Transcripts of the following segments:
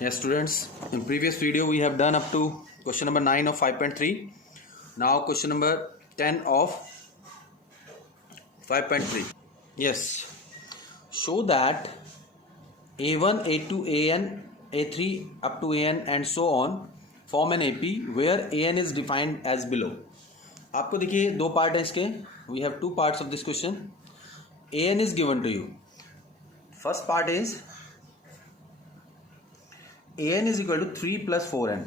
Yes, students, in previous video we have done up to question number 9 of 5.3. Now question number 10 of 5.3. Yes, show that A1, A2, AN, A3 up to AN and so on form an AP where AN is defined as below. आपको देखिए दो part है इसके. We have two parts of this question. AN is given to you. First part is AN is equal to 3 plus 4n.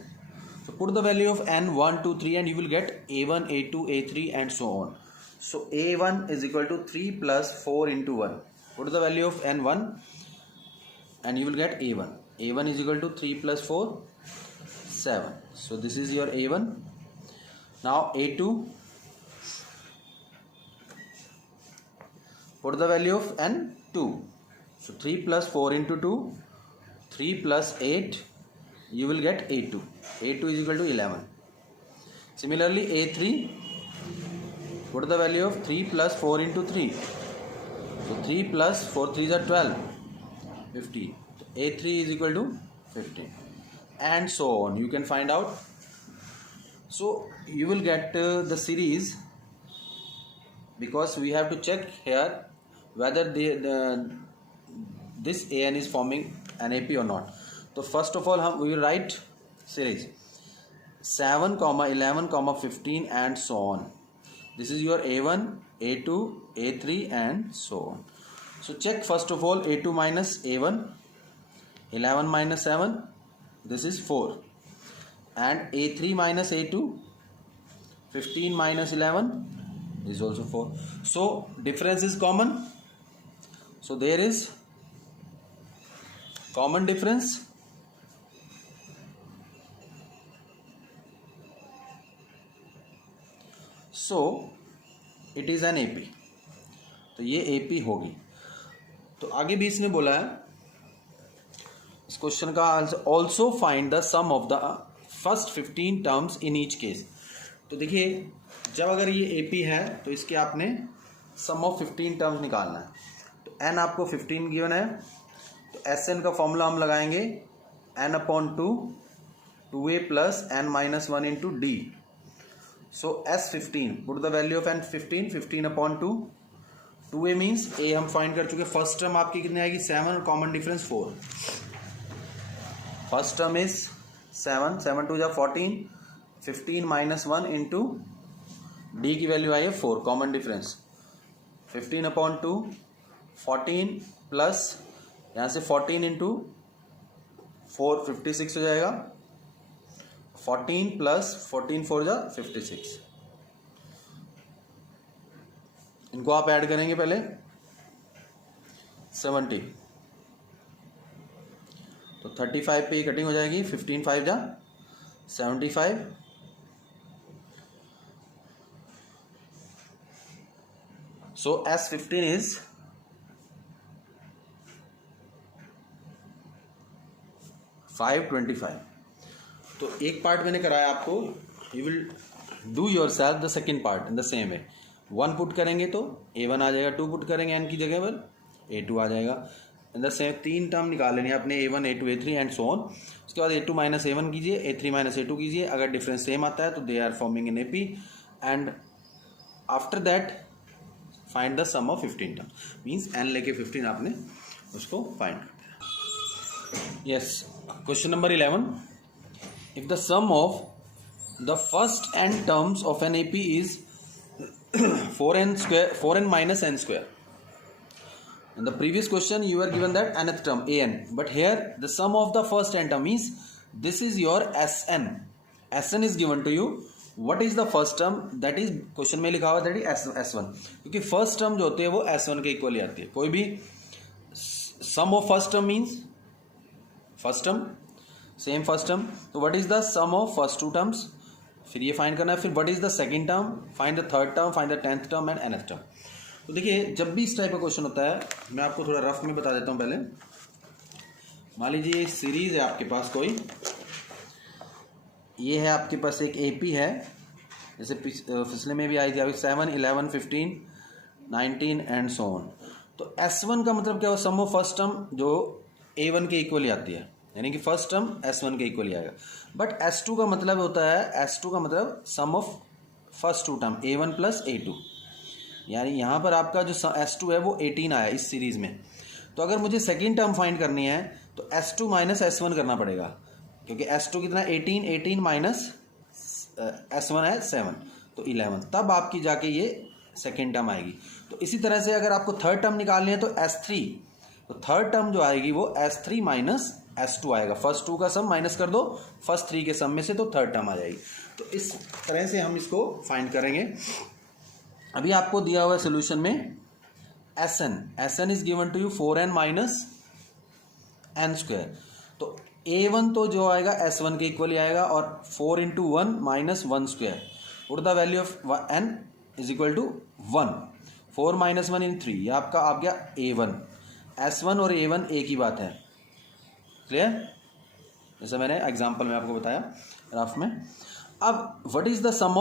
So put the value of n 1, 2, 3 and you will get A1, A2, A3 and so on. So A1 is equal to 3 plus 4 into 1. Put the value of n1 and you will get A1. A1 is equal to 3 plus 4, 7. So this is your A1. Now A2. Put the value of n2. So 3 plus 4 into 2. 3 plus 8, you will get A2. A2 is equal to 11. Similarly, A3, put the value of 3 plus 4 into 3. So 3 plus 4 3s are 12, 15. So A3 is equal to 15. And so on. You can find out. So you will get the series, because we have to check here whether this AN is forming an AP or not. So first of all we will write series 7, 11, 15 and so on. This is your A1, A2, A3 and so on. So check first of all A2 minus A1, 11 minus 7, this is 4, and A3 minus A2, 15 minus 11, this is also 4. So difference is common. So there is common difference. So it is an AP. तो ये AP होगी. तो आगे भी इसने बोला है इस क्वेश्चन का answer also find the sum of the first 15 terms in each case. तो देखिए जब अगर ये AP है तो इसके आपने सम ऑफ 15 टर्म्स निकालना है. तो n आपको 15 गिवन है. तो Sn का फॉर्मूला हम लगाएंगे n/2 2a plus n minus 1 into d. So S15, put the value of n15, 15/2. 2a means a हम फाइंड कर चुके. फर्स्ट टर्म आपकी कितनी आएगी 7 और common difference 4. First term is 7, 7 2 जा 14, 15 माइनस 1 इंटू डी की वैल्यू आई है 4, कॉमन डिफरेंस 15/2, 14 प्लस यहाँ से 14 इंटू 4 56 हो जाएगा. 14 प्लस 14 4 जा 56. इनको आप ऐड करेंगे पहले 70. तो 35 पे कटिंग हो जाएगी. 15 5 जा 75. सो S15 इज 525. तो एक पार्ट मैंने कराया आपको. You will do your self the second part in the same way. 1 put करेंगे तो A1 आ जाएगा. 2 पुट करेंगे n की जगह पर A2 आ जाएगा. इन द सेम 3 टर्म निकाल लेनी है आपने A1, A2, A3 and so on. उसके बाद A2 माइनस A1 कीजिए, A3 माइनस A2 कीजिए. अगर डिफरेंस सेम आता है तो they are forming an AP. And after that find the sum of 15 term. Means n लेके 15 आपने उसको फाइंड करना है. Yes, question number 11. If the sum of the first n terms of an AP is 4n minus n square. In the previous question you were given that nth term an, but here the sum of the first n term is, this is your Sn. Sn is given to you. What is the first term? That is question में लिखा हुआ that is S1, क्योंकि first term जो होती है वो S1 के equal ही आती है. कोई भी sum of first term means first term, same first term. तो what is the sum of first 2 terms, फिर ये फाइंड करना है. फिर what is the second term, find the third term, find the 10th term and nth term. तो देखिए जब भी इस टाइप का क्वेश्चन होता है, मैं आपको थोड़ा रफ में बता देता हूँ. पहले मान लीजिए सीरीज है आपके पास कोई, ये है आपके पास एक AP है, जैसे पिछले में भी आई थी 7, 11, 15, 19 एंड सो ऑन. तो S1 का मतलब क्या हो, सम ऑफ फर्स्ट टर्म जो A1 के इक्वल ही आती है. यानी कि फर्स्ट टर्म S1 के इक्वल ही आएगा। बट S2 का मतलब होता है, S2 का मतलब sum of first two term A1 plus A2, यानी यहाँ पर आपका जो S2 है वो 18 आया इस सीरीज़ में। तो अगर मुझे सेकेंड टर्म फाइंड करनी है तो S2 माइनस S1 करना पड़ेगा, क्योंकि S2 कितना 18 माइनस S1 है 7 तो 11, तब आपकी जाके ये सेकेंड टर्म आएगी। तो इसी तरह से अगर आपको थर्ड टर्म निकालनी है तो S3, तो थर्ड टर्म जो आएगी वो S3 माइनस S2 आएगा। फर्स्ट टू का सम माइनस कर दो फर्स्ट थ्री के सम में से, तो थर्ड टर्म आ जाएगी। तो इस तरह से हम इसको फाइंड करेंगे। अभी आपको दिया हुआ है सोल्यूशन में Sn is given to you 4n minus n square. तो A1 तो जो आएगा S1 के इक्वल ही आएगा, और 4 into 1 minus 1 square, would the value of n is equal to 1। 4 minus 1 in 3, ये आपका आ गया A1। S1 और A1 एक ही बात है, क्लियर, जैसे मैंने एग्जांपल में आपको बताया ग्राफ में। अब what is the sum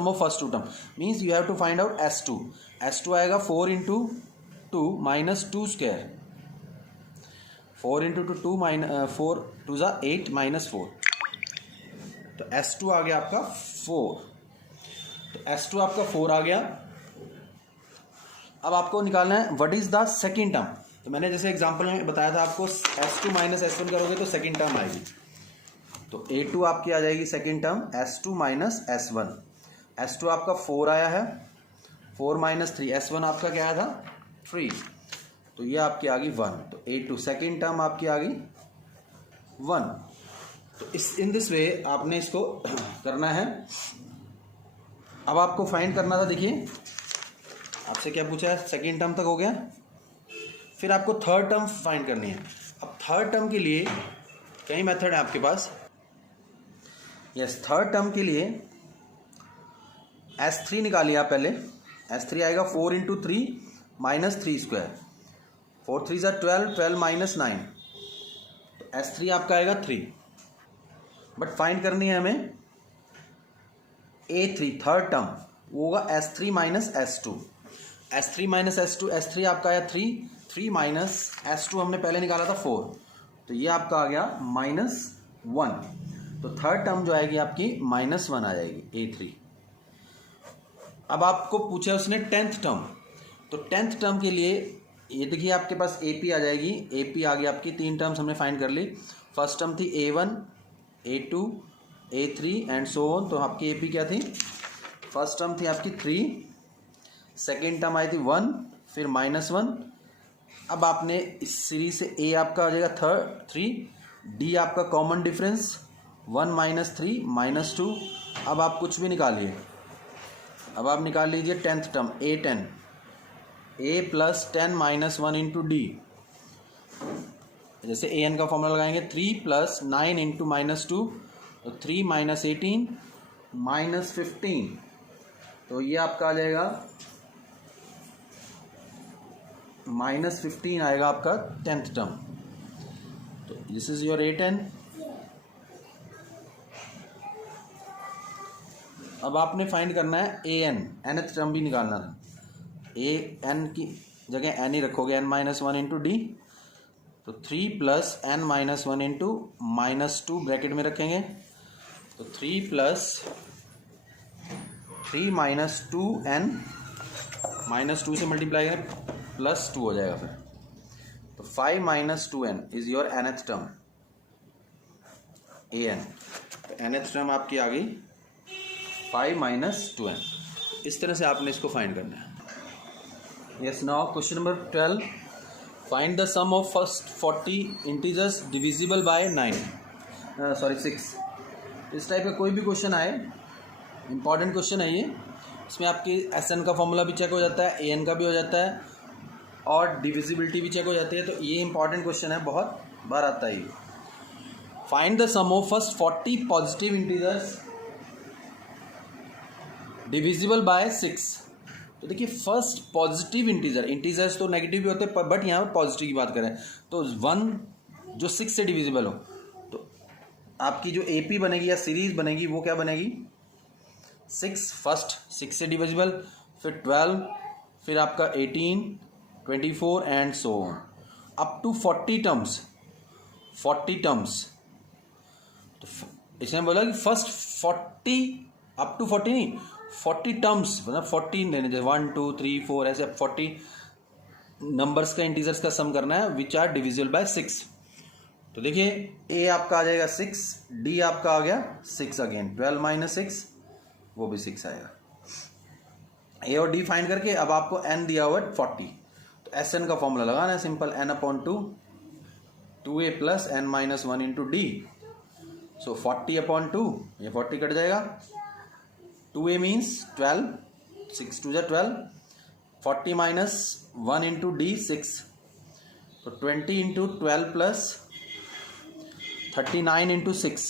of first two term, means you have to find out S2 आएगा 4 into 2 minus 2 square, 4 into 2 minus 4 टू ज़ा 8 माइनस 4, तो S2 आ गया आपका 4। तो S2 आपका 4 आ गया। अब आपको निकालना है what is the second term. तो मैंने जैसे एग्जांपल में बताया था आपको, S2 माइनस S1 करोगे तो सेकेंड टर्म आएगी। तो A2 आपकी आ जाएगी second term S2 minus S1। S2 आपका 4 आया है, 4 माइनस 3, S1 आपका क्या आया था 3, तो ये आपकी आ गई 1। तो A2 सेकेंड टर्म आपकी आ गई 1। तो इन दिस वे आपने इसको करना है। अब आपको फाइंड करना था, देखिए आपसे क्या पूछा है, सेकेंड टर्म तक हो गया, फिर आपको थर्ड टर्म फाइंड करनी है। अब थर्ड टर्म के लिए कई मेथड है आपके पास। यस, थर्ड टर्म के लिए S3 निकालिए आप पहले। S3 आएगा 4 इंटू 3 माइनस 3 स्क्वायर, 4 3 12, 12 माइनस 9, तो S3 आपका आएगा 3। बट फाइंड करनी है हमें A3 थर्ड टर्म, वो होगा S3 minus S2। S3 minus S2, S3 आपका आया 3 माइनस S2 हमने पहले निकाला था 4, तो ये आपका आ गया माइनस 1। तो थर्ड टर्म जो आएगी आपकी माइनस 1 आ जाएगी A3। अब आपको पूछा उसने टेंथ टर्म, तो टेंथ टर्म के लिए ये देखिए आपके पास AP आ जाएगी। AP आ गई आपकी, 3 टर्म्स हमने फाइंड कर ली। फर्स्ट टर्म थी A1, A2, A3 and so on. तो आपकी AP क्या थी, फर्स्ट टर्म थी आपकी 3, सेकेंड टर्म आई थी 1, फिर माइनस 1। अब आपने इस सीरीज से A आपका आ जाएगा 3, D आपका कॉमन डिफरेंस 1 माइनस 3 माइनस 2। अब आप कुछ भी निकालिए, अब आप निकाल लीजिए tenth term A10, A plus 10 minus 1 into D। जैसे AN का फॉर्मूला लगाएंगे 3 प्लस 9 इंटू माइनस 2, तो 3 माइनस 18 माइनस 15, तो ये आपका आ जाएगा माइनस 15 आएगा आपका टेंथ टर्म। तो दिस इज योर A10। अब आपने फाइंड करना है AN, nth टर्म भी निकालना था। AN की जगह n ही रखोगे, n माइनस 1 इंटू डी, तो 3 plus n minus 1 into minus 2 bracket में रखेंगे, तो 3 प्लस 3 माइनस 2n माइनस 2 से मल्टीप्लाई करें प्लस 2 हो जाएगा फिर, तो 5 minus 2n is your nth term AN। तो nth टर्म आपकी आ गई 5 माइनस 2n। इस तरह से आपने इसको फाइंड करना है। Yes, now question number 12, find the sum of first 40 integers divisible by 6। इस टाइप का कोई भी क्वेश्चन आए, इंपॉर्टेंट क्वेश्चन है ये। इसमें आपकी SN का फॉर्मूला भी चेक हो जाता है, AN का भी हो जाता है, और डिविजिबिलिटी भी चेक हो जाती है। तो ये इंपॉर्टेंट क्वेश्चन है, बहुत बार आता है ये। Find the sum of first 40 positive integers divisible by 6। तो देखिए फर्स्ट पॉजिटिव इंटीजर्स तो नेगेटिव भी होते हैं, बट यहाँ पर पॉजिटिव की बात करें तो 1 जो 6 से डिविजिबल हो, तो आपकी जो AP बनेगी या सीरीज बनेगी वो क्या बनेगी, 6 फर्स्ट 6 से डिविजिबल, फिर 12, फिर आपका 18, 24 and so on up to 40 terms. 40 terms, तो इसने बोला कि फर्स्ट 40 अप टू 40 नहीं, 40 टर्म्स मतलब 40 लेने जैसे 1 2 3 4 ऐसे 40 नंबर्स का इंटीजर्स का सम करना है विच आर डिविजिबल बाय 6। तो देखिए ए आपका आ जाएगा 6, डी आपका आ गया 6 अगेन, 12 माइनस 6 वो भी 6 आएगा। ए और डी फाइंड करके अब आपको एन दिया हुआ 40, तो एस एन का फॉर्मूला लगाना है simple, n upon 2 2a plus n minus 1 into d. So 40 upon 2, ये 40 कट जाएगा, 2a मीन्स 12, 6 2 जा 12, 40 माइनस 1 इंटू डी 6, तो 20 into 12 plus 39 into 6,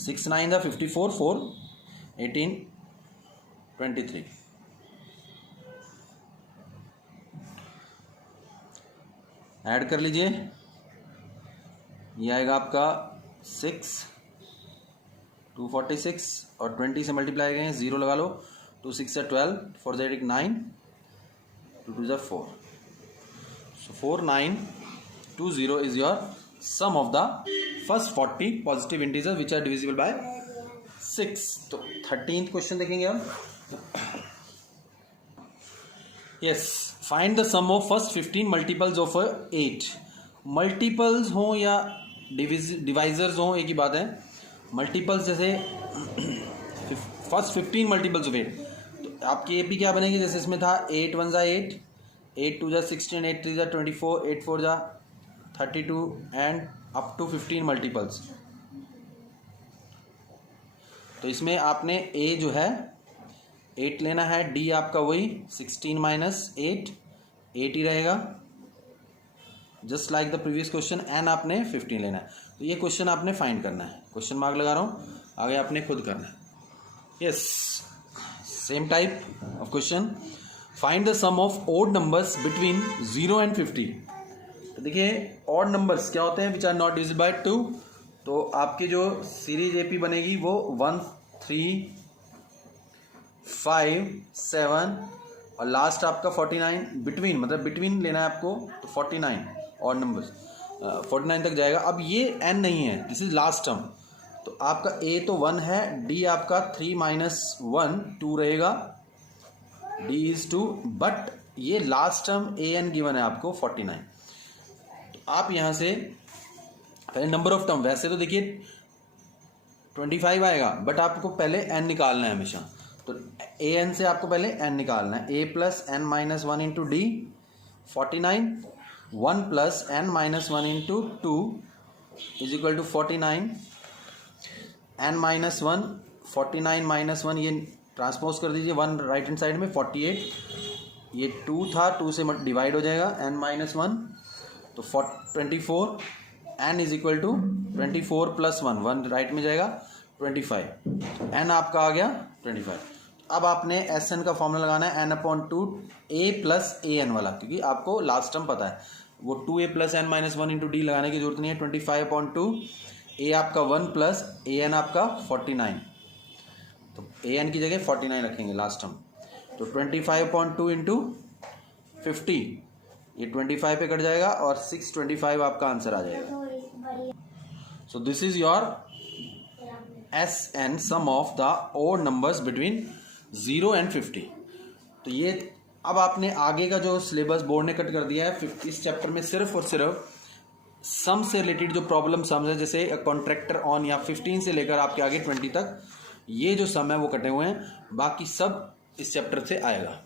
6 9 the 54, 4 18 23। Add कर लीजिए, ये आएगा आपका 6 246 और 20 से मल्टीप्लाई गए, 0 लगा लो, 2 6 12, 4 8 9, 2 2 4, so 4920 is your sum of the first 40 positive integers which are divisible by 6। तो 13th क्वेश्चन देखेंगे हम। Yes, find the sum of first 15 multiples of 8। Multiples हो या डिवाइजर्स हो एक ही बात है। मल्टीपल्स जैसे फर्स्ट 15 मल्टीपल्स ऑफ 8, तो आपकी एपी क्या बनेगी, जैसे इसमें था 8 1 जा 8, 8 2 जा 16, 8 3 जा 24, 8 4 जा 32 एंड अप टू 15 मल्टीपल्स। तो इसमें आपने ए जो है 8 लेना है, डी आपका वही 16 माइनस 8 8 ही रहेगा, just like the previous question, n आपने 15 लेना है। तो ये क्वेश्चन आपने फाइंड करना है, क्वेश्चन मार्क लगा रहा हूँ, आगे आपने खुद करना है। Yes, same type of question, find the sum of odd numbers between 0 and 50। तो देखिए ऑड नंबर्स क्या होते हैं, which are not divisible by 2। तो आपकी जो सीरीज एपी बनेगी वो 1 3 5 7 और लास्ट आपका 49, बिटवीन मतलब बिटवीन लेना है आपको, तो 49 ऑड नंबर्स 49 तक जाएगा। अब ये एन नहीं है, दिस इज लास्ट टर्म, तो आपका ए तो 1 है, डी आपका 3 माइनस 1 2 रहेगा, डी इज 2, बट ये last term A N given है आपको 49। तो आप यहां से पहले नंबर ऑफ टर्म, वैसे तो देखिए 25 आएगा, बट आपको पहले एन निकालना है हमेशा, तो ए एन से आपको पहले एन निकालना है। A plus n minus 1 into d 49, 1 plus n minus 1 into 2 is equal to 49, n minus 1 49 minus 1 ये ट्रांसपोज कर दीजिए 1 राइट हैंड साइड में 48, ये 2 था, 2 से डिवाइड हो जाएगा, एन माइनस 1 तो 24, n is equal to 24 plus 1 1 right में जाएगा 25, एन आपका आ गया 25। अब आपने एस एन का फॉर्मूला लगाना है, n upon 2 a plus a n वाला, क्योंकि आपको लास्ट टर्म पता है, वो 2a plus n minus 1 into d लगाने की जरूरत नहीं है। 25 अपॉन 2, ए आपका 1 प्लस ए एन आपका 49, तो ए एन की जगह 49 रखेंगे लास्ट टर्म, तो 25 अपॉन 2 इंटू 50, ये 25 पे कट जाएगा और 625 आपका आंसर आ जाएगा। So this is your S n sum of the odd numbers between 0 and 50। तो ये अब आपने आगे का जो सिलेबस बोर्ड ने कट कर दिया है, इस चैप्टर में सिर्फ और सिर्फ सम से रिलेटेड जो प्रॉब्लम सम्स है, जैसे कॉन्ट्रैक्टर ऑन या 15 से लेकर आपके आगे 20 तक, ये जो सम है वो कटे हुए हैं, बाकी सब इस चैप्टर से आएगा।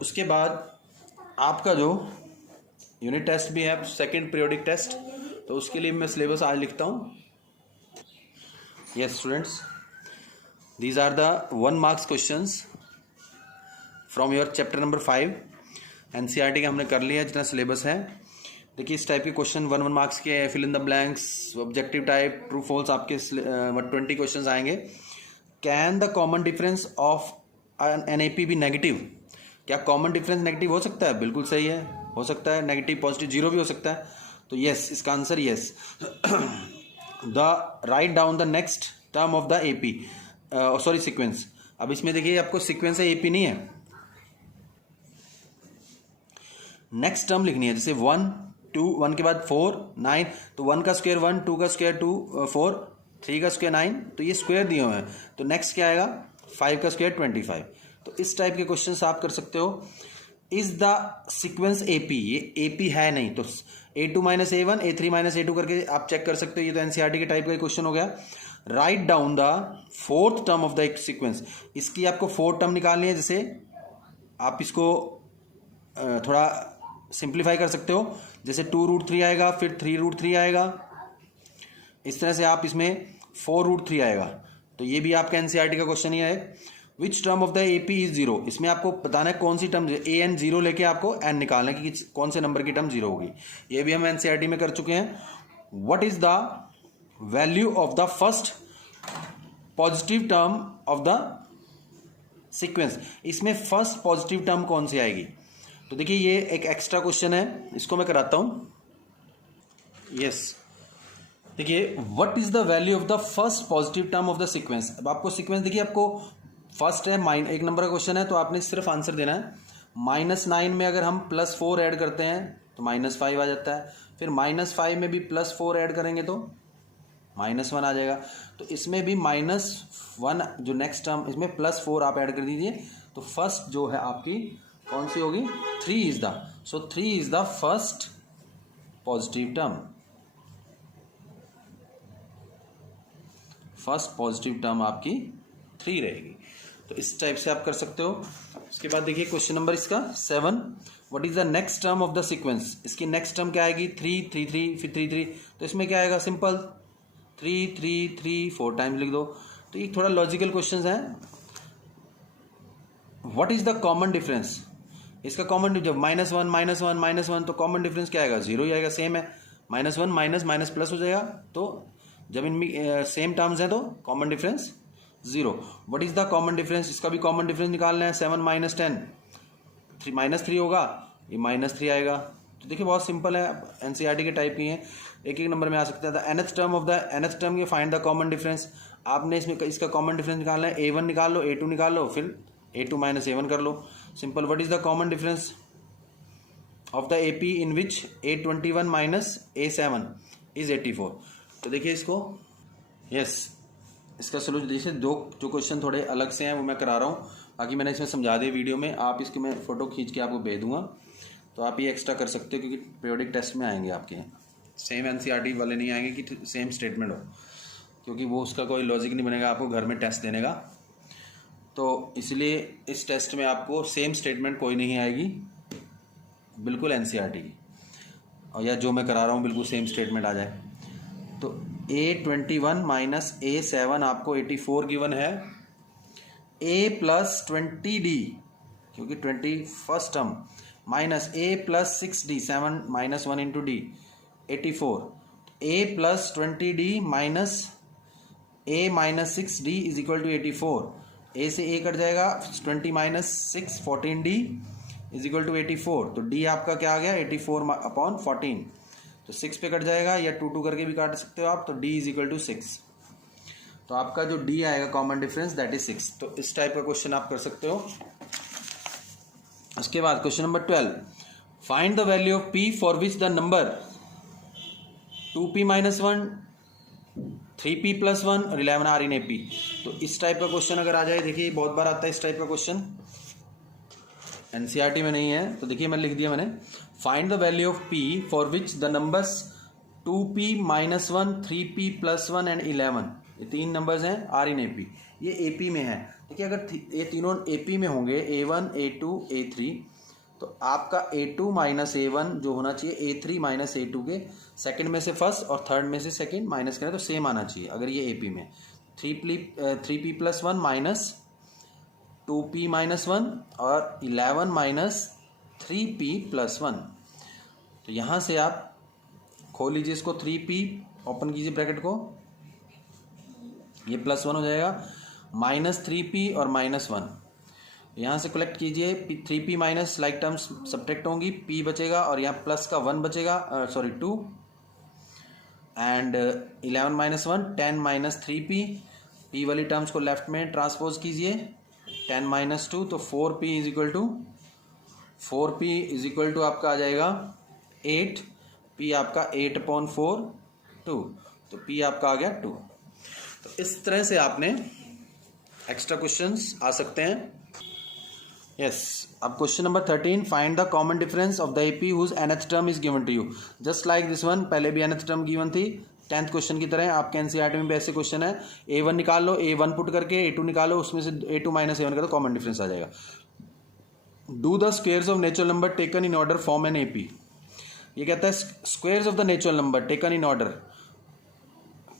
उसके बाद आपका जो यूनिट टेस्ट भी है, सेकंड पीरियोडिक टेस्ट, तो उसके लिए मैं सिलेबस आज लिखता हूँ। Yes students, these are the 1 marks questions from your chapter number 5। NCERT का हमने कर लिया जितना सिलेबस है। देखिए इस टाइप के क्वेश्चन 1 मार्क्स के, fill in the blanks, objective type, true false, आपके 20 क्वेश्चन आएंगे। Can the common difference of an A P be negative? क्या कॉमन डिफरेंस नेगेटिव हो सकता है? बिल्कुल सही है, हो सकता है। नेगेटिव पॉजिटिव जीरो भी हो सकता है, तो यस, इसका answer yes. The write down the next term of the A P, sorry sequence. अब इसमें देखिए आपको सीक्वेंस है, ए पी नहीं है। नेक्स्ट टर्म लिखनी है, जैसे 1 2 1 के बाद 4 9, तो 1 का स्क्वायर 1, 2 का स्क्वायर 2 4, 3 का स्क्वायर 9, तो ये स्क्वायर दिए हुए हैं, तो नेक्स्ट क्या आएगा 5 का स्क्वायर 25। तो इस टाइप के क्वेश्चन आप कर सकते हो। इज द सीक्वेंस AP, ये AP है नहीं, तो A2 minus A1 A3 minus A2 करके आप चेक कर सकते हो। ये तो NCERT के टाइप का क्वेश्चन हो गया। Write down the fourth term of the sequence, इसकी आपको फोर्थ टर्म निकालनी है। जैसे आप इसको थोड़ा सिंप्लीफाई कर सकते हो, जैसे 2√3 आएगा, फिर 3√3 आएगा, इस तरह से आप इसमें 4√3 आएगा। तो ये भी आपका NCERT का क्वेश्चन ही है। Which term of the AP is 0, इसमें आपको बताना है कौन सी टर्म, AN 0 लेके आपको N निकालना है कि कौन से नंबर की टर्म 0 होगी। ये भी हम NCERT में कर चुके हैं। What is the value of the first positive term of the sequence, इसमें फर्स्ट पॉजिटिव टर्म कौन सी आएगी। तो देखिए ये एक एक्स्ट्रा क्वेश्चन है, इसको मैं कराता हूं। यस, देखिए what is the value of the first positive term of the sequence. अब आपको सीक्वेंस देखिए, आपको फर्स्ट है एक नंबर का क्वेश्चन है, तो आपने सिर्फ आंसर देना है। -9 में अगर हम +4 ऐड करते हैं तो -5 आ जाता है, फिर -5 में भी +4 ऐड करेंगे तो -1 आ जाएगा। तो इसमें भी -1 जो नेक्स्ट टर्म, इसमें +4 आप ऐड कर दीजिए, तो फर्स्ट जो है आपकी कौन सी होगी, 3 is the, so 3 is the first positive term. First positive term आपकी 3 रहेगी। तो इस टाइप से आप कर सकते हो। इसके बाद देखिए क्वेश्चन नंबर इसका 7, what is the next term of the sequence. इसकी नेक्स्ट टर्म क्या आएगी, 3 3 3 फिर 3 3, तो इसमें क्या आएगा, सिंपल 3 3 3 4 टाइम्स लिख दो। तो ये थोड़ा लॉजिकल क्वेश्चन है। What is the common difference, इसका कॉमन, जब -1 तो कॉमन डिफरेंस क्या आएगा, 0 ही आएगा, सेम है। -1 माइनस माइनस प्लस हो जाएगा, तो जब इनमें सेम टर्म्स हैं तो common difference 0। What is the common difference, इसका भी कॉमन डिफरेंस निकालना है। 7 माइनस 10 -3 होगा, ये -3 आएगा। तो देखिए बहुत सिंपल है, NCERT के टाइप की है, एक एक नंबर में आ सकता है। nth term of the nth term, ये फाइंड द कॉमन डिफरेंस। आपने इसमें इसका कॉमन डिफरेंस निकालना है, A1 निकाल लो, A2 निकाल लो, फिर A2 माइनस A1 कर लो, simple. What is the common difference of the AP in which A21 minus A7 is 84। तो देखिए इसको, यस इसका सोल्यूशन देखिए, दो जो क्वेश्चन थोड़े अलग से हैं वो मैं करा रहा हूँ, बाकी मैंने इसमें समझा दिया वीडियो में। आप इसकी मैं फ़ोटो खींच के आपको भेज दूंगा, तो आप ये एक्स्ट्रा कर सकते हो, क्योंकि पीरियोडिक टेस्ट में आएंगे आपके, सेम NCERT वाले नहीं आएंगे कि सेम स्टेटमेंट हो, क्योंकि वो उसका कोई लॉजिक नहीं बनेगा आपको घर में टेस्ट देने का। तो इसलिए इस टेस्ट में आपको सेम स्टेटमेंट कोई नहीं आएगी, बिल्कुल NCERT की, और या जो मैं करा रहा हूँ बिल्कुल सेम स्टेटमेंट आ जाए। तो A21 माइनस A7 आपको 84 गिवन है। A प्लस 20D, क्योंकि 20 first term, minus A plus 6D, 7 minus 1 into D 84। A plus 20D minus A minus 6D is equal to 84। A से A कट जाएगा, 20 minus 6 14D is equal to 84। तो D आपका क्या आ गया, 84/14, तो 6 पे cut जाएगा, या 2 2 करके भी काट सकते हो आप, तो D इज इक्वल टू 6। तो आपका जो D आएगा कॉमन डिफरेंस दैट इज 6। तो इस टाइप का क्वेश्चन आप कर सकते हो। उसके बाद question number 12, find the value of P for which the number 2P minus 1 3P plus 1 और 11 आर इन AP। तो इस टाइप का क्वेश्चन अगर आ जाए, देखिए बहुत बार आता है इस टाइप का क्वेश्चन, NCERT में नहीं है, तो देखिए मैं लिख दिया मैंने, find the value of P for which the numbers 2P minus 1 3P plus 1 and 11, ये 3 नंबर्स हैं आर इन AP, ये AP में है। देखिए अगर ये तीनों AP में होंगे, A1 A2 A3, तो आपका A2 माइनस A1 जो होना चाहिए A3 माइनस A2 के सेकंड में से फर्स्ट और थर्ड में से सेकंड माइनस करें तो सेम आना चाहिए। अगर ये AP में 3P plus 1 minus 2P minus 1 और 11 माइनस 3P प्लस 1, तो यहाँ से आप खोल लीजिए इसको, 3P ओपन कीजिए ब्रैकेट को, ये प्लस 1 हो जाएगा, माइनस 3P और माइनस 1, यहाँ से कलेक्ट कीजिए, 3P minus like terms subtract होंगी, P बचेगा और यहाँ प्लस का 1 बचेगा, sorry 2, and 11 minus 1 10 minus 3P, P वाली टर्म्स को लेफ्ट में ट्रांसपोज कीजिए, 10 माइनस 2, तो 4P is equal to 4p is equal to आपका आ जाएगा 8, p आपका 8/4 2, तो p आपका आ गया 2। तो इस तरह से आपने एक्स्ट्रा क्वेश्चंस आ सकते हैं। यस, अब question number 13, find the common difference of the AP whose nth term is given to you. Just like this one, पहले भी nth टर्म गिवन थी 10th क्वेश्चन की तरह। आपके एनसीईआरटी में भी ऐसे क्वेश्चन है, a1 निकाल लो, a1 पुट करके a2 निकालो, उसमें से a2 माइनस a1 का तो कॉमन डिफरेंस आ जाएगा। Do the squares of natural number taken in order form an AP. ये कहता है squares of the natural number taken in order,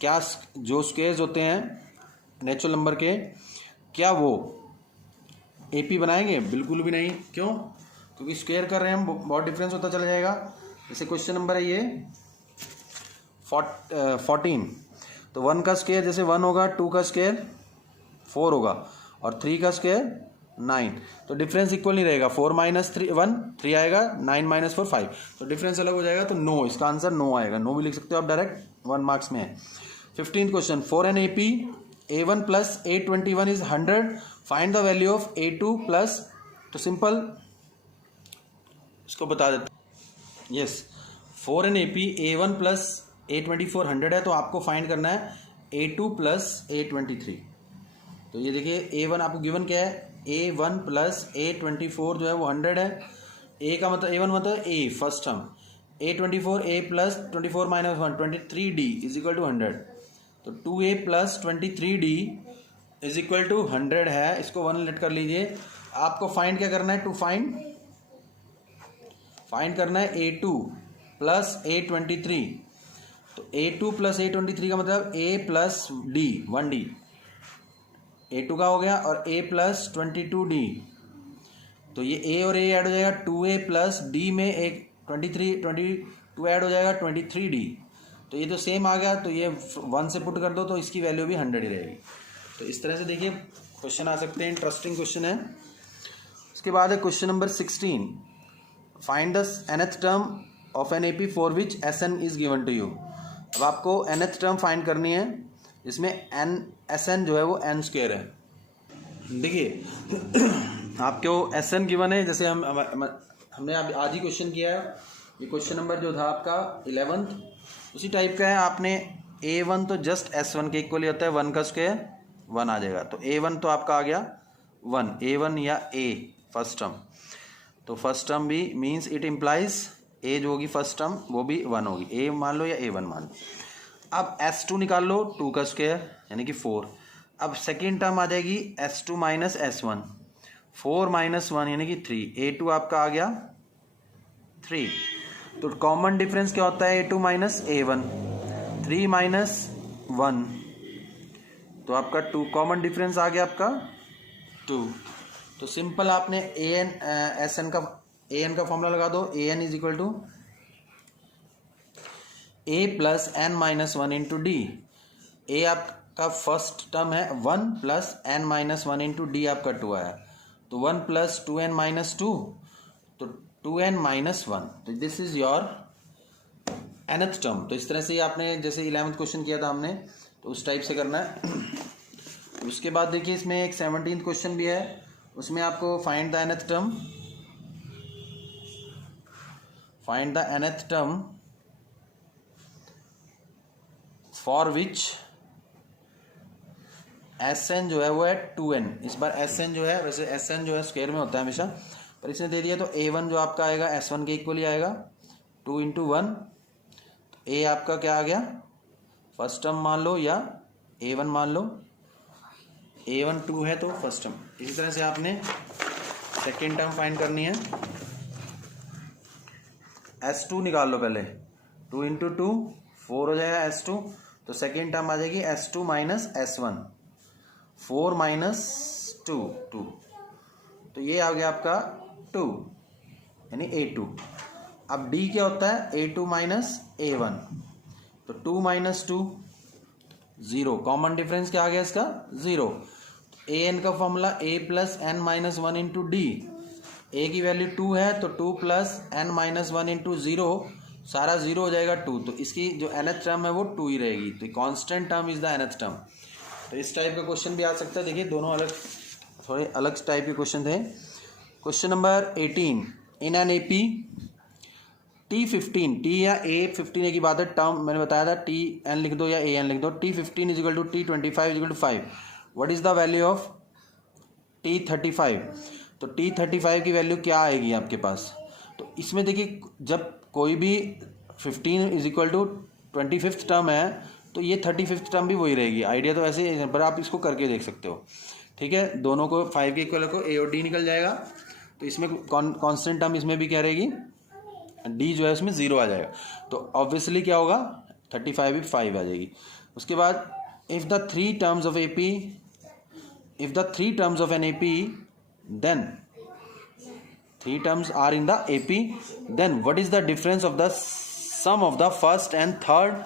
क्या जो स्क्वेयर्स होते हैं नेचुरल नंबर के, क्या वो एपी बनाएंगे? बिल्कुल भी नहीं। क्यों? क्योंकि स्क्वायर कर रहे हैं हम, बहुत डिफरेंस होता चला जाएगा। जैसे क्वेश्चन नंबर है ये 14, तो 1 का स्क्वायर जैसे 1 होगा, 2 का स्क्वायर 4 होगा और 3 का स्क्वायर 9, तो डिफरेंस इक्वल नहीं रहेगा। 4 माइनस 1 3 आएगा, 9 माइनस 4 5, तो डिफरेंस अलग हो जाएगा। तो नो, इसका आंसर नो आएगा। नो भी लिख सकते हो आप डायरेक्ट, 1 मार्क्स में है। 15th question, for an AP a1 plus a21 is 100, find the value of a2 plus, तो सिंपल इसको बता देते। Yes, for an AP a1 plus a24 100 है, तो आपको फाइंड करना है a2 प्लस a23। तो ये देखिए a1 आपको गिवन क्या है, a1 प्लस a24 जो है वो 100 है। a का मतलब a1 मतलब a first term, a24 a plus 24 minus 1 23d is equal to 100, तो 2a plus 23d is equal to 100 है। इसको 1 लेट कर लीजिए। आपको फाइंड क्या करना है, टू फाइंड करना है a2 प्लस a23, तो a2 प्लस a23 का मतलब a plus d 1d, a2 का हो गया, और a प्लस 22d, तो ये a और a ऐड हो जाएगा, 2a प्लस d में एक 22 ऐड हो जाएगा 23d, तो ये तो सेम आ गया, तो ये 1 से पुट कर दो तो इसकी वैल्यू भी 100 ही रहेगी। तो इस तरह से देखिए क्वेश्चन आ सकते हैं, इंटरेस्टिंग क्वेश्चन है। उसके बाद है question number 16, find the nth term of an AP for which Sn is given to you. अब आपको nth टर्म फाइंड करनी है, इसमें Sn जो है वो n स्क्वायर है। देखिए आपको Sn गिवन है, जैसे हमने आज ही क्वेश्चन किया है, ये क्वेश्चन नंबर जो था आपका 11th, उसी टाइप का है। आपने a1 तो जस्ट s1 के इक्वल होता है, 1 का स्क्वायर 1 आ जाएगा, तो a1 तो आपका आ गया 1, a1 या a फर्स्ट टर्म, तो फर्स्ट टर्म भी मीन्स इट इम्प्लाइज a जो होगी फर्स्ट टर्म वो भी 1 होगी, a मान लो या a1 मान लो। अब s2 निकाल लो, 2 का स्क्वायर यानी कि 4। अब सेकेंड टर्म आ जाएगी s2 माइनस s1, 4 माइनस 1 यानी कि 3, a2 आपका आ गया 3, तो कॉमन डिफरेंस क्या होता है a2 माइनस a1, 3 माइनस 1, तो आपका 2, कॉमन डिफरेंस आ गया आपका 2। तो सिंपल आपने an का फॉर्मूला लगा दो, an is equal to a plus n minus 1 into d. a आपका फर्स्ट टर्म है 1 plus n minus 1 into d आपका 2 आया, तो 1 प्लस 2n माइनस 2, तो 2n माइनस 1, तो this is your nth term. तो इस तरह से ही आपने जैसे 11th क्वेश्चन किया था हमने, तो उस टाइप से करना है। उसके बाद देखिए इसमें एक 17th क्वेश्चन भी है, उसमें आपको find the nth term, for which Sn जो है वो है 2n। इस बार Sn जो है, वैसे Sn जो है स्क्वायर में होता है हमेशा, पर इसने दे दिया तो a1 जो आपका आएगा s1 के इक्वल ही आएगा, 2 इंटू 1, तो a आपका क्या आ गया फर्स्ट टर्म मान लो या a1 मान लो, a1 2 है तो फर्स्ट टर्म। इसी तरह से आपने सेकेंड टर्म फाइंड करनी है, s2 निकाल लो पहले, 2 इंटू 2 4 हो जाएगा s2, तो सेकेंड टर्म आ जाएगी s2 माइनस s1, 4 माइनस 2 2, तो ये आ गया आपका 2 यानी a2। अब d क्या होता है, a2 माइनस a1, तो 2 माइनस 2 0, कॉमन डिफरेंस क्या आ गया इसका 0। an का formula a plus n minus 1 into d, a की वैल्यू 2 है तो 2 प्लस n माइनस 1 इंटू 0, सारा 0 हो जाएगा 2, तो इसकी जो nth टर्म है वो 2 ही रहेगी, तो constant term is the nth term. तो इस टाइप का क्वेश्चन भी आ सकता है। देखिए दोनों अलग, थोड़े अलग टाइप के क्वेश्चन थे। Question number 18, in an A P T15, T या A15 एक ही बात है, टर्म मैंने बताया था, टी एन लिख दो या ए एन लिख दो। T15 is equal to T25 is equal to 5। What is the value of T35? तो T35 की वैल्यू क्या आएगी आपके पास? तो इसमें देखिए जब कोई भी 15 इजिकल टू 25th टर्म है तो ये 35th टर्म भी वही रहेगी। आइडिया तो वैसे ही, पर आप इसको करके देख सकते हो। ठीक है, दोनों को 5 के इक्वल को ए और डी निकल जाएगा, तो इसमें कांस्टेंट टर्म इसमें भी क्या रहेगी, डी जो है उसमें 0 आ जाएगा। तो ऑब्वियसली क्या होगा, 35 भी 5 आ जाएगी। उसके बाद if the three terms of an AP then 3 terms are in the AP, then what is the difference of the sum of the first and third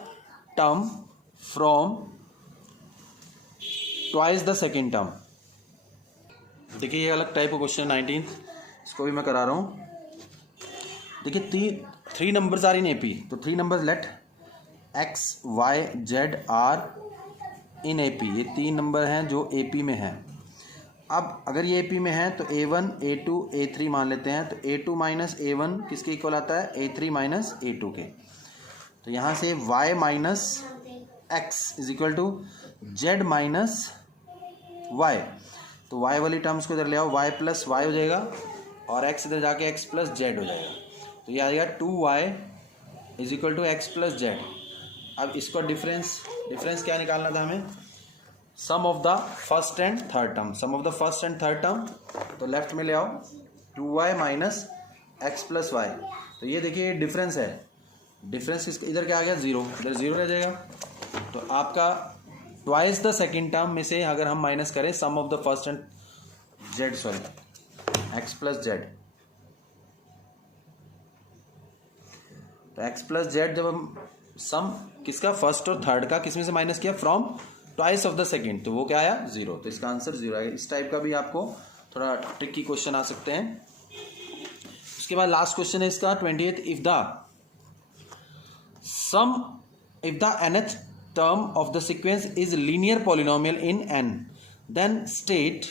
term from twice the second term? देखिए ये अलग type का question 19th, इसको भी मैं करा रहा हूँ। देखिए 3 numbers are in AP, तो 3 numbers let X, Y, Z are in AP। ये 3 नंबर हैं जो AP में हैं। अब अगर ये AP में है तो A1, A2, A3 मान लेते हैं, तो A2 माइनस A1 किसके इक्वल आता है, A3 माइनस A2 के। तो यहाँ से Y minus X is equal to Z minus Y। तो Y वाली टर्म्स को इधर ले आओ, Y प्लस Y हो जाएगा और X इधर जाके X प्लस Z हो जाएगा। तो ये आ जाएगा 2Y is equal to X plus Z। अब इसका डिफरेंस क्या निकालना था हमें, sum of the first and third term. Sum of the first and third term, तो लेफ्ट में ले आओ 2y minus x plus Y. तो ये देखिए डिफरेंस है, डिफरेंस किसका, इधर क्या आ गया 0, इधर 0 रह जाएगा। तो आपका ट्वाइस द सेकेंड टर्म में से अगर हम माइनस करें sum of the first and z, sorry x plus z, तो एक्स प्लस जेड जब हम सम किसका, फर्स्ट और थर्ड का, किसमें से माइनस किया, from twice of the second, तो वो क्या आया 0। तो इसका आंसर 0 आएगा। इस टाइप का भी आपको थोड़ा ट्रिकी क्वेश्चन आ सकते हैं। उसके बाद लास्ट क्वेश्चन है इसका 28th, if the nth term of the sequence is linear polynomial in n, then state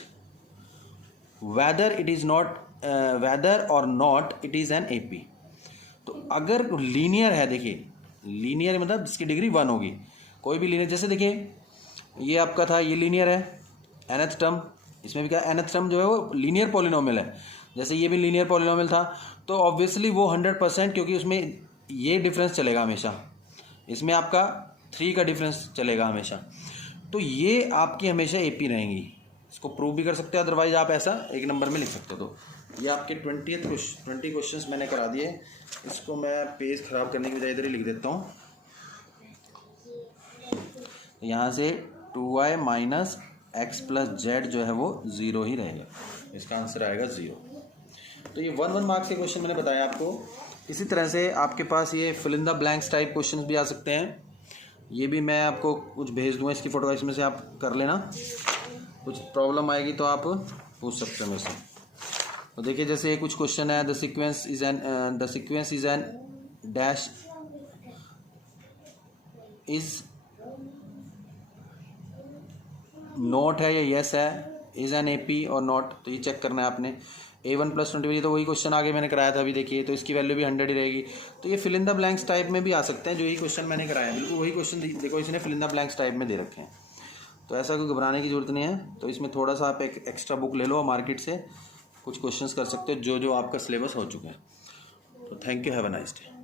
whether or not it is an AP। तो अगर लीनियर है, देखिए लीनियर मतलब जिसकी डिग्री 1 होगी, कोई भी लीनियर, जैसे देखिए ये आपका था, ये लीनियर है nth टर्म, इसमें भी क्या nth टर्म जो है वो लीनियर पॉलिनोमियल है, जैसे ये भी लीनियर पॉलिनोमियल था, तो ऑब्वियसली वो 100%, क्योंकि उसमें ये डिफरेंस चलेगा हमेशा, इसमें आपका 3 का डिफरेंस चलेगा हमेशा, तो ये आपकी हमेशा AP रहेंगी। इसको प्रूव भी कर सकते हो, अदरवाइज आप ऐसा 1 नंबर में लिख सकते हो। तो ये आपके 20 क्वेश्चंस मैंने करा दिए। इसको मैं पेज खराब करने की बजाय इधर ही लिख देता हूँ। यहाँ से 2y minus x plus Z जो है वो 0 ही रहेगा, इसका आंसर आएगा 0। तो ये 1 मार्क्स के क्वेश्चन मैंने बताया आपको। इसी तरह से आपके पास ये fill in the blanks type question भी आ सकते हैं। ये भी मैं आपको कुछ भेज दूँगा, इसकी फ़ोटो इसमें से आप कर लेना। कुछ प्रॉब्लम आएगी तो आप पूछ सकते हो मेरे से। तो देखिए जैसे कुछ क्वेश्चन है, the sequence is an dash is note है या यस है, इज एन AP और नॉट, तो ये चेक करना है आपने। A1 प्लस 20, तो वही क्वेश्चन आगे मैंने कराया था अभी, देखिए तो इसकी वैल्यू भी 100 ही रहेगी। तो ये fill in the blanks type में भी आ सकते हैं, जो यही क्वेश्चन मैंने कराया बिल्कुल वही क्वेश्चन देखो इसने fill in the blanks type में दे रखे हैं। तो ऐसा कोई घबराने की जरूरत नहीं है। तो इसमें थोड़ा सा आप एक एक्स्ट्रा बुक ले लो मार्केट से, कुछ क्वेश्चंस कर सकते हो जो आपका सिलेबस हो चुका है। तो thank you, have a nice day.